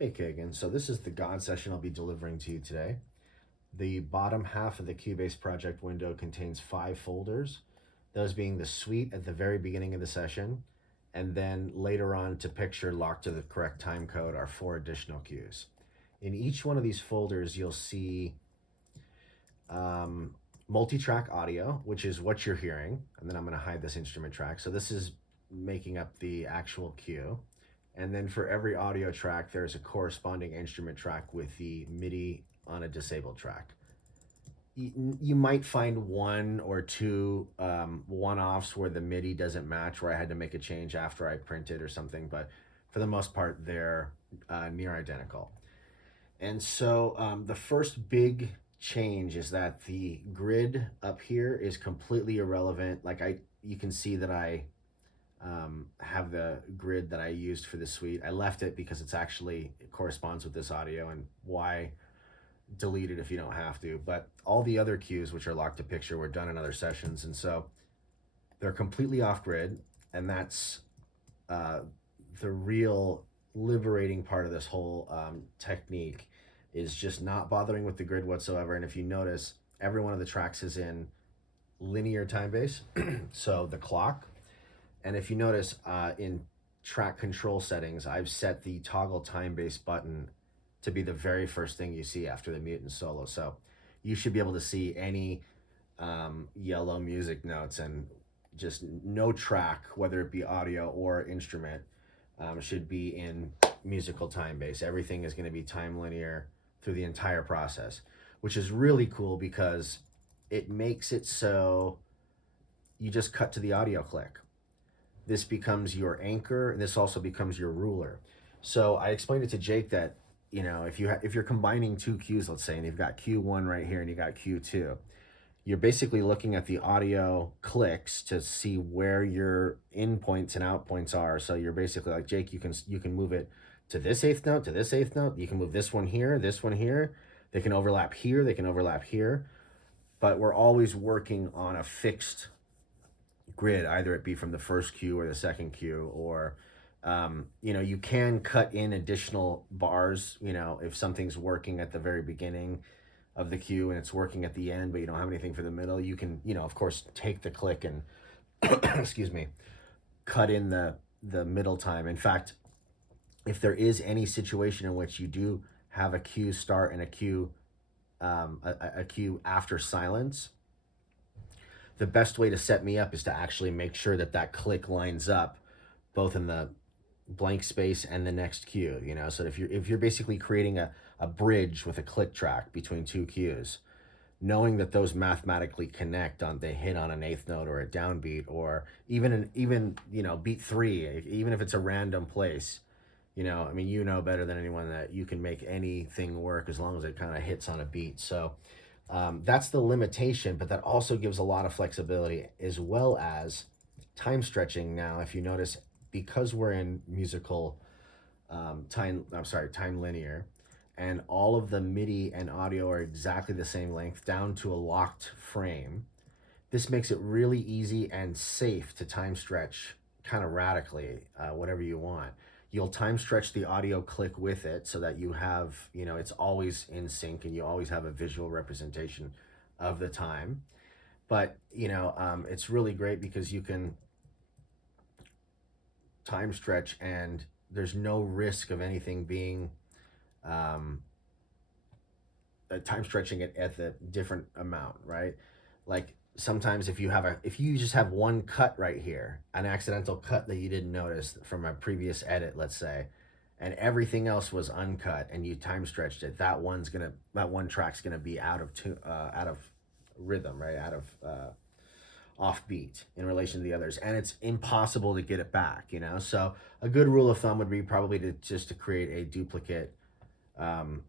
Hey Kagan, so this is the God session I'll be delivering to you today. The bottom half of the Cubase project window contains 5 folders, those being the suite at the very beginning of the session, and then later on to picture locked to the correct time code are 4 additional cues. In each one of these folders, you'll see um, multi-track audio, which is what you're hearing, and then I'm going to hide this instrument track. So this is making up the actual cue. And then for every audio track, there's a corresponding instrument track with the MIDI on a disabled track. You might find one or two one-offs where the MIDI doesn't match, where I had to make a change after I printed or something, but for the most part, they're near identical. And so the first big change is that the grid up here is completely irrelevant. You can see that I have the grid that I used for the suite. I left it because it corresponds with this audio, and why delete it if you don't have to. But all the other cues, which are locked to picture, were done in other sessions, and so they're completely off grid, and that's uh, the real liberating part of this whole technique is just not bothering with the grid whatsoever. And if you notice, every one of the tracks is in linear time base, so the clock. And if you notice in track control settings, I've set the toggle time base button to be the very first thing you see after the mutant solo. So you should be able to see any yellow music notes, and just no track, whether it be audio or instrument, should be in musical time base. Everything is going to be time linear through the entire process, which is really cool because it makes it so you just cut to the audio click. This becomes your anchor, and this also becomes your ruler. So I explained it to Jake that, if you're combining two cues, let's say, and you've got Q1 right here and you got Q2, you're basically looking at the audio clicks to see where your in points and out points are. So you're basically like, Jake, you can move it to this eighth note, to this eighth note. You can move this one here, this one here. They can overlap here, they can overlap here. But we're always working on a fixed grid, either it be from the first cue or the second cue, or you can cut in additional bars, if something's working at the very beginning of the cue and it's working at the end, but you don't have anything for the middle. You can, of course, take the click and excuse me, cut in the middle time. In fact, if there is any situation in which you do have a cue start and a cue a cue after silence, the best way to set me up is to actually make sure that that click lines up both in the blank space and the next cue. So if you're basically creating a bridge with a click track between two cues, knowing that those mathematically connect on, they hit on an eighth note or a downbeat, or even beat 3, even if it's a random place. I mean, better than anyone that you can make anything work as long as it kind of hits on a beat. So that's the limitation, but that also gives a lot of flexibility, as well as time stretching. Now, if you notice, because we're in musical time linear, and all of the MIDI and audio are exactly the same length down to a locked frame, this makes it really easy and safe to time stretch kind of radically, whatever you want. You'll time stretch the audio click with it so that you have, it's always in sync and you always have a visual representation of the time. But, it's really great because you can time stretch and there's no risk of anything being um, time stretching it at the different amount, right? Like sometimes if you just have one cut right here, an accidental cut that you didn't notice from a previous edit, let's say, and everything else was uncut and you time stretched it, that one track's gonna be out of rhythm, right? Out of offbeat in relation to the others, and it's impossible to get it back. So a good rule of thumb would be probably to create a duplicate um,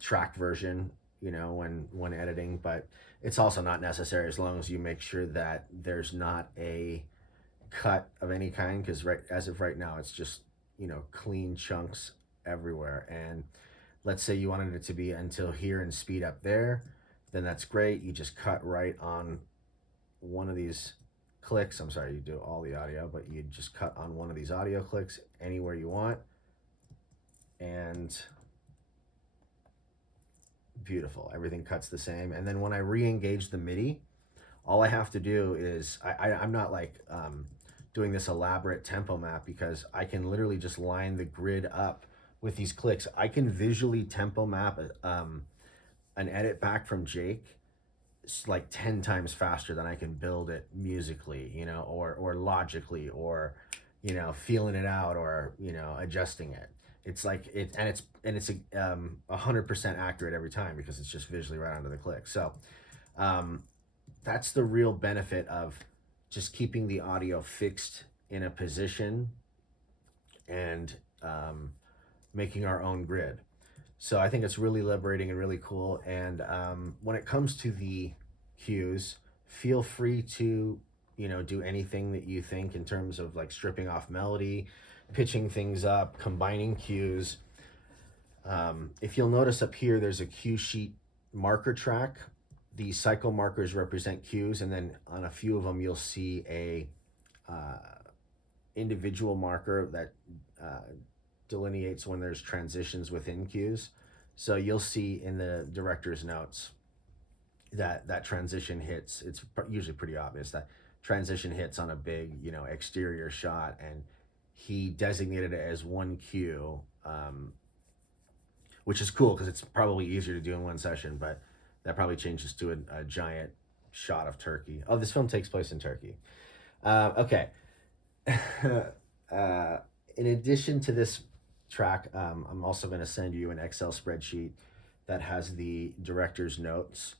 tracked version, when editing. But it's also not necessary as long as you make sure that there's not a cut of any kind, because as of right now, it's just clean chunks everywhere. And let's say you wanted it to be until here and speed up there, then that's great. You just cut right on one of these clicks. I'm sorry, you do all the audio, but you just cut on one of these audio clicks anywhere you want, and and beautiful. Everything cuts the same. And then when I re-engage the MIDI, all I have to do is I'm not like doing this elaborate tempo map, because I can literally just line the grid up with these clicks. I can visually tempo map an edit back from Jake like 10 times faster than I can build it musically, or logically, or feeling it out, or adjusting it. It's like it's 100% accurate every time, because it's just visually right onto the click. So that's the real benefit of just keeping the audio fixed in a position and making our own grid. So I think it's really liberating and really cool. And when it comes to the cues, feel free to do anything that you think in terms of like stripping off melody, pitching things up, combining cues. If you'll notice up here, there's a cue sheet marker track. The cycle markers represent cues, and then on a few of them you'll see a individual marker that delineates when there's transitions within cues. So you'll see in the director's notes that transition hits. It's usually pretty obvious that transition hits on a big exterior shot, and he designated it as one cue, which is cool because it's probably easier to do in one session, but that probably changes to a giant shot of Turkey. Oh, this film takes place in Turkey. Okay. In addition to this track, I'm also going to send you an Excel spreadsheet that has the director's notes.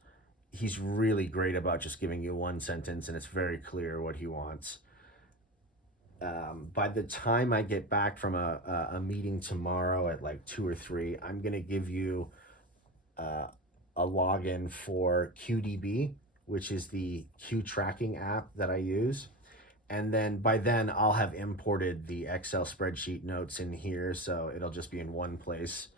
He's really great about just giving you one sentence, and it's very clear what he wants. By the time I get back from a meeting tomorrow at like 2 or 3, I'm going to give you a login for QDB, which is the cue tracking app that I use. And then by then I'll have imported the Excel spreadsheet notes in here, so it'll just be in one place.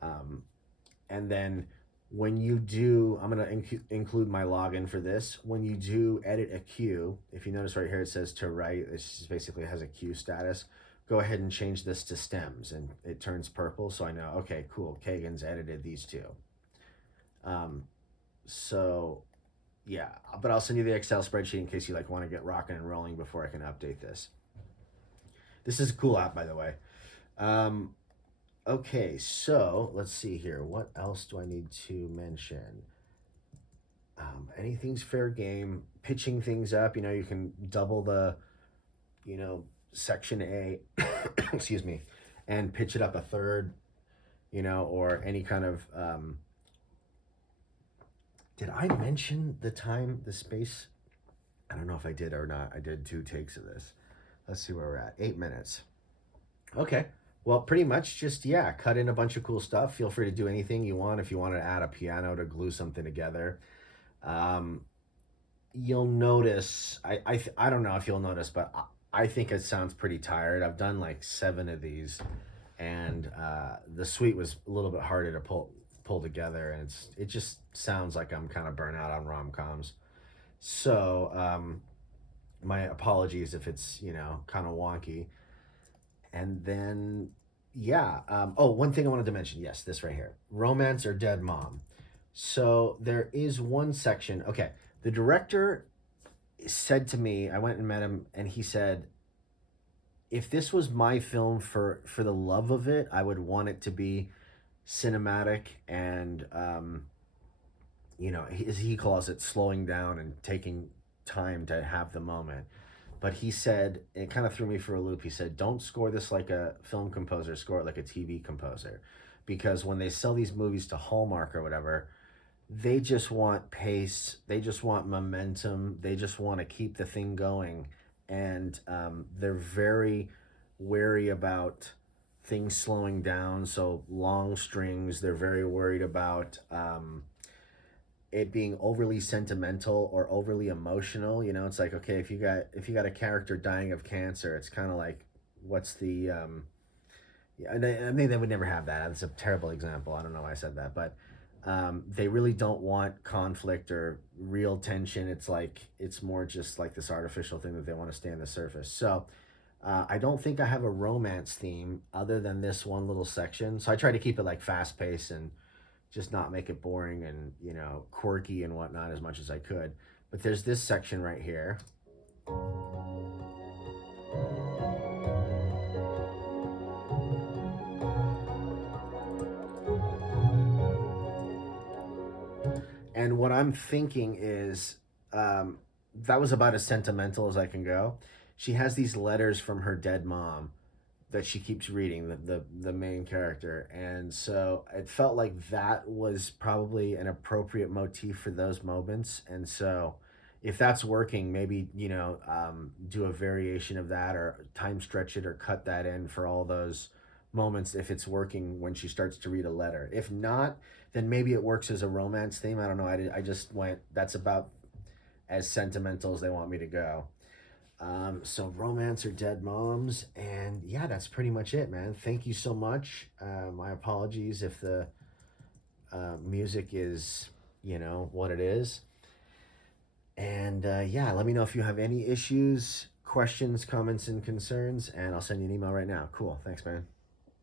And then when you do, I'm going to include my login for this. When you do edit a cue, if you notice right here, it says to write. It just basically has a cue status. Go ahead and change this to stems, and it turns purple, so I know, okay, cool, Kagan's edited these two. So yeah, but I'll send you the Excel spreadsheet in case you like want to get rocking and rolling before I can update this. This is a cool app, by the way. Okay, so let's see here. What else do I need to mention? Anything's fair game. Pitching things up, you can double the, section A, excuse me, and pitch it up a third, or any kind of, did I mention the time, the space? I don't know if I did or not. I did 2 takes of this. Let's see where we're at. 8 minutes. Okay. Well, pretty much just, cut in a bunch of cool stuff. Feel free to do anything you want. If you want to add a piano to glue something together. You'll notice, I don't know if you'll notice, but I think it sounds pretty tired. I've done like 7 of these, and the suite was a little bit harder to pull together, and it just sounds like I'm kind of burnt out on rom-coms. So my apologies if it's kind of wonky. And then one thing I wanted to mention, yes, this right here, Romance or Dead Mom. So there is one section. Okay, the director said to me, I went and met him, and he said, if this was my film, for the love of it, I would want it to be cinematic and as he calls it, slowing down and taking time to have the moment. But he said, it kind of threw me for a loop, he said, don't score this like a film composer, score it like a TV composer. Because when they sell these movies to Hallmark or whatever, they just want pace, they just want momentum, they just want to keep the thing going. And they're very wary about things slowing down, so long strings. They're very worried about it being overly sentimental or overly emotional. It's like, okay, if you got a character dying of cancer, it's kind of like, what's the I mean, they would never have that. That's a terrible example. I don't know why I said that, but they really don't want conflict or real tension. It's like, it's more just like this artificial thing that they want to stay on the surface. So I don't think I have a romance theme other than this one little section. So I try to keep it like fast paced and just not make it boring and, quirky and whatnot as much as I could. But there's this section right here. And what I'm thinking is, um, that was about as sentimental as I can go. She has these letters from her dead mom that she keeps reading, the main character, and so it felt like that was probably an appropriate motif for those moments. And so if that's working, maybe do a variation of that, or time stretch it, or cut that in for all those moments if it's working when she starts to read a letter. If not, then maybe it works as a romance theme. I don't know. I just went, that's about as sentimental as they want me to go. So romance or dead moms, and yeah, that's pretty much it, man. Thank you so much. My apologies if the music is, what it is. And yeah, let me know if you have any issues, questions, comments, and concerns, and I'll send you an email right now. Cool. Thanks, man.